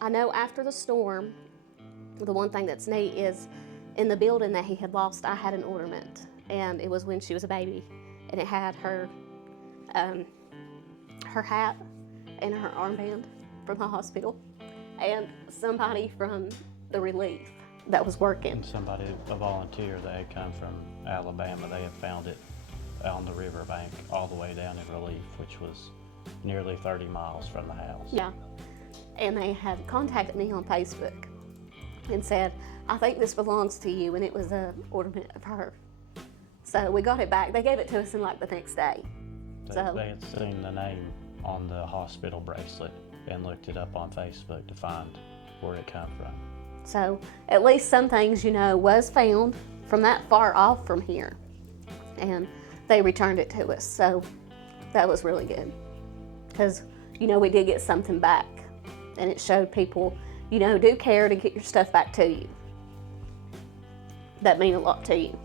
I know after the storm, the one thing that's neat is in the building that he had lost, I had an ornament, and it was when she was a baby, and it had her hat and her armband from the hospital, and somebody from the relief that was working. And somebody, a volunteer that had come from Alabama, they had found it on the riverbank all the way down in relief, which was nearly 30 miles from the house. Yeah, and they had contacted me on Facebook and said, I think this belongs to you, and it was an ornament of her. So we got it back. They gave it to us in like the next day. They had seen the name on the hospital bracelet and looked it up on Facebook to find where it come from. So at least some things, was found from that far off from here, and they returned it to us. So that was really good because, we did get something back, and it showed people, do care to get your stuff back to you. That mean a lot to you.